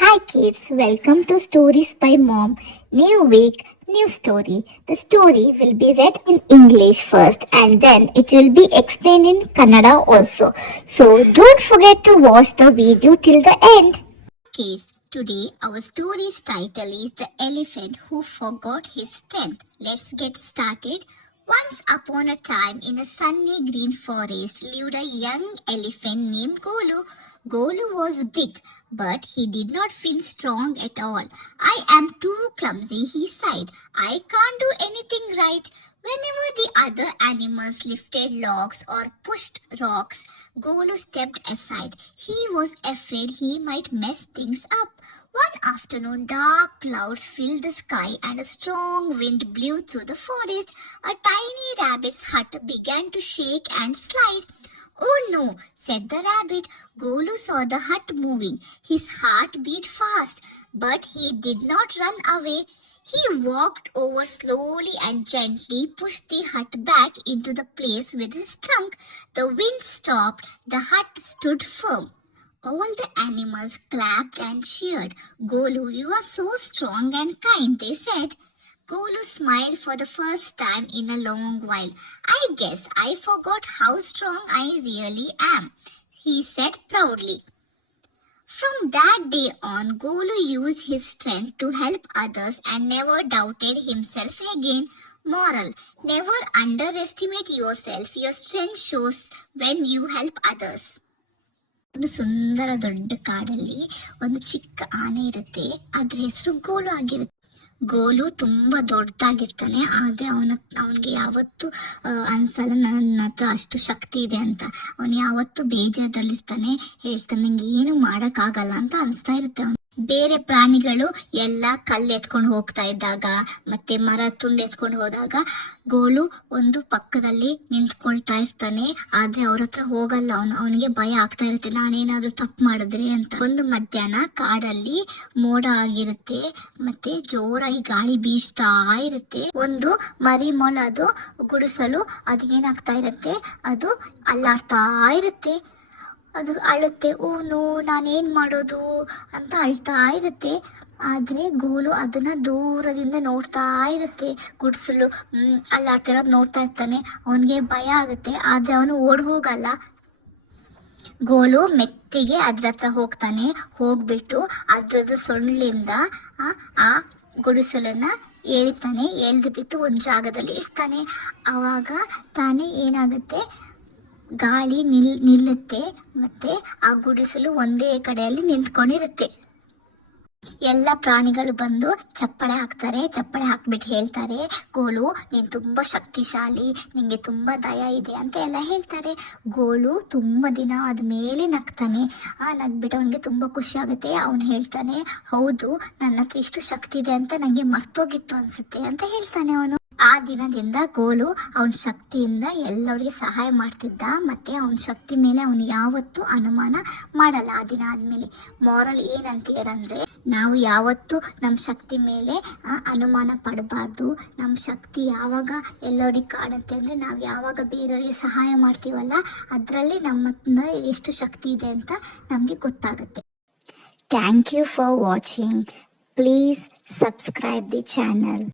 Hi kids, welcome to Stories by Mom. New week, new story. The story will be read in English first and then it will be explained in Kannada also. So don't forget to watch the video till the end. Kids, today our story's title is The Elephant Who Forgot His Strength. Let's get started. Once upon a time, in a sunny green forest, lived a young elephant named Golu. Golu was big, but he did not feel strong at all. I am too clumsy, he sighed. I can't do anything right. Whenever the other animals lifted logs or pushed rocks, Golu stepped aside. He was afraid he might mess things up. One afternoon, dark clouds filled the sky and a strong wind blew through the forest. A tiny rabbit's hut began to shake and slide. Oh no, said the rabbit. Golu saw the hut moving. His heart beat fast, but he did not run away. He walked over slowly and gently pushed the hut back into the place with his trunk. The wind stopped. The hut stood firm. All the animals clapped and cheered. Golu, you are so strong and kind, they said. Golu smiled for the first time in a long while. I guess I forgot how strong I really am, he said proudly. From that day on, Golu used his strength to help others and never doubted himself again. Moral: never underestimate yourself. Your strength shows when you help others. ಒಂದು ಸುಂದರ ದೊಡ್ಡ ಕಾಡಲ್ಲಿ ಒಂದು ಚಿಕ್ಕ ಆನೆ ಇರುತ್ತೆ. ಅದ್ರ ಹೆಸರು goal ಆಗಿರುತ್ತೆ. ಗೋಲು ತುಂಬಾ ದೊಡ್ಡದಾಗಿರ್ತಾನೆ, ಆದ್ರೆ ಅವನಿಗೆ ಯಾವತ್ತು ಅನ್ಸಲ್ಲ ನನ್ನ ಹತ್ರ ಅಷ್ಟು ಶಕ್ತಿ ಇದೆ ಅಂತ. ಅವನು ಯಾವತ್ತು ಬೇಜಾರದಲ್ಲಿರ್ತಾನೆ, ಹೇಳ್ತಾನೆ ನಂಗೆ ಏನು ಮಾಡಕ್ ಆಗಲ್ಲ ಅಂತ ಅನ್ಸ್ತಾ ಇರುತ್ತೆ ಅವನು. ಬೇರೆ ಪ್ರಾಣಿಗಳು ಎಲ್ಲ ಕಲ್ಲು ಎತ್ಕೊಂಡು ಹೋಗ್ತಾ ಇದ್ದಾಗ ಮತ್ತೆ ಮರ ತುಂಡು ಎತ್ಕೊಂಡು ಹೋದಾಗ ಗೋಲು ಒಂದು ಪಕ್ಕದಲ್ಲಿ ನಿಂತ್ಕೊಳ್ತಾ ಇರ್ತಾನೆ, ಆದ್ರೆ ಅವ್ರ ಹತ್ರ ಹೋಗಲ್ಲ. ಅವನಿಗೆ ಭಯ ಆಗ್ತಾ ಇರುತ್ತೆ, ನಾನೇನಾದ್ರೂ ತಪ್ಪು ಮಾಡಿದ್ರೆ ಅಂತ. ಒಂದು ಮಧ್ಯಾಹ್ನ ಕಾಡಲ್ಲಿ ಮೋಡ ಆಗಿರುತ್ತೆ, ಮತ್ತೆ ಜೋರಾಗಿ ಗಾಳಿ ಬೀಸ್ತಾ ಇರುತ್ತೆ. ಒಂದು ಮರಿ ಮೊಲ ಅದು ಗುಡಿಸಲು ಅದು ಏನಾಗ್ತಾ ಇರುತ್ತೆ, ಅದು ಅಲ್ಲಾಡ್ತಾ ಇರುತ್ತೆ. ಅದು ಅಳುತ್ತೆ. ಓನು ನಾನೇನ್ ಮಾಡೋದು ಅಂತ ಅಳ್ತಾ ಇರುತ್ತೆ. ಆದ್ರೆ ಗೋಲು ಅದನ್ನ ದೂರದಿಂದ ನೋಡ್ತಾ ಇರುತ್ತೆ. ಗುಡ್ಸಲು ಅಲ್ಲಾಡ್ತಿರೋದು ನೋಡ್ತಾ ಇರ್ತಾನೆ. ಅವನಿಗೆ ಭಯ ಆಗುತ್ತೆ, ಆದ್ರೆ ಅವನು ಓಡ್ ಹೋಗಲ್ಲ. ಗೋಲು ಮೆತ್ತಿಗೆ ಅದ್ರ ಹತ್ರ ಹೋಗ್ತಾನೆ. ಹೋಗ್ಬಿಟ್ಟು ಅದ್ರದ್ದು ಸೊಳ್ಳಿಂದ ಆ ಗುಡಿಸಲನ್ನ ಏಳ್ತಾನೆ. ಎಳ್ದು ಬಿಟ್ಟು ಒಂದ್ ಜಾಗದಲ್ಲಿ ಇರ್ತಾನೆ. ಅವಾಗ ತಾನೇ ಏನಾಗುತ್ತೆ, ಗಾಳಿ ನಿಲ್ಲುತ್ತೆ, ಮತ್ತೆ ಆ ಗುಡಿಸಲು ಒಂದೇ ಕಡೆಯಲ್ಲಿ ನಿಂತ್ಕೊಂಡಿರುತ್ತೆ. ಎಲ್ಲ ಪ್ರಾಣಿಗಳು ಬಂದು ಚಪ್ಪಳೆ ಹಾಕ್ತಾರೆ. ಚಪ್ಪಳೆ ಹಾಕ್ಬಿಟ್ಟು ಹೇಳ್ತಾರೆ, ಗೋಲು ನೀನ್ ತುಂಬಾ ಶಕ್ತಿಶಾಲಿ, ನಿಂಗೆ ತುಂಬಾ ದಯ ಇದೆ ಅಂತ ಎಲ್ಲ ಹೇಳ್ತಾರೆ. ಗೋಲು ತುಂಬಾ ದಿನ ಆದ್ಮೇಲೆ ನಗ್ತಾನೆ. ನಗ್ಬಿಟ್ಟು ಅವನಿಗೆ ತುಂಬಾ ಖುಷಿ ಆಗುತ್ತೆ. ಅವನು ಹೇಳ್ತಾನೆ, ಹೌದು ನನ್ನ ಹತ್ರ ಇಷ್ಟು ಶಕ್ತಿ ಇದೆ ಅಂತ ನಂಗೆ ಮರ್ತೋಗಿತ್ತು ಅನ್ಸುತ್ತೆ ಅಂತ ಹೇಳ್ತಾನೆ ಅವನು. ಆ ದಿನದಿಂದ ಗೋಲು ಅವನ ಶಕ್ತಿಯಿಂದ ಎಲ್ಲರಿಗೆ ಸಹಾಯ ಮಾಡ್ತಿದ್ದ, ಮತ್ತೆ ಅವನ ಶಕ್ತಿ ಮೇಲೆ ಅವನು ಯಾವತ್ತೂ ಅನುಮಾನ ಮಾಡಲ್ಲ. ಆ ದಿನ ಆದ್ಮೇಲೆ ಮಾರಲ್ ಏನಂತೀರಂದ್ರೆ, ನಾವು ಯಾವತ್ತೂ ನಮ್ಮ ಶಕ್ತಿ ಮೇಲೆ ಅನುಮಾನ ಪಡಬಾರ್ದು. ನಮ್ಮ ಶಕ್ತಿ ಯಾವಾಗ ಎಲ್ಲರಿಗೆ ಕಾಣುತ್ತೆ ಅಂದ್ರೆ, ನಾವು ಯಾವಾಗ ಬೇರೆಯವರಿಗೆ ಸಹಾಯ ಮಾಡ್ತೀವಲ್ಲ, ಅದರಲ್ಲಿ ನಮ್ಮ ಎಷ್ಟು ಶಕ್ತಿ ಇದೆ ಅಂತ ನಮಗೆ ಗೊತ್ತಾಗುತ್ತೆ. Thank you for watching. Please subscribe the channel.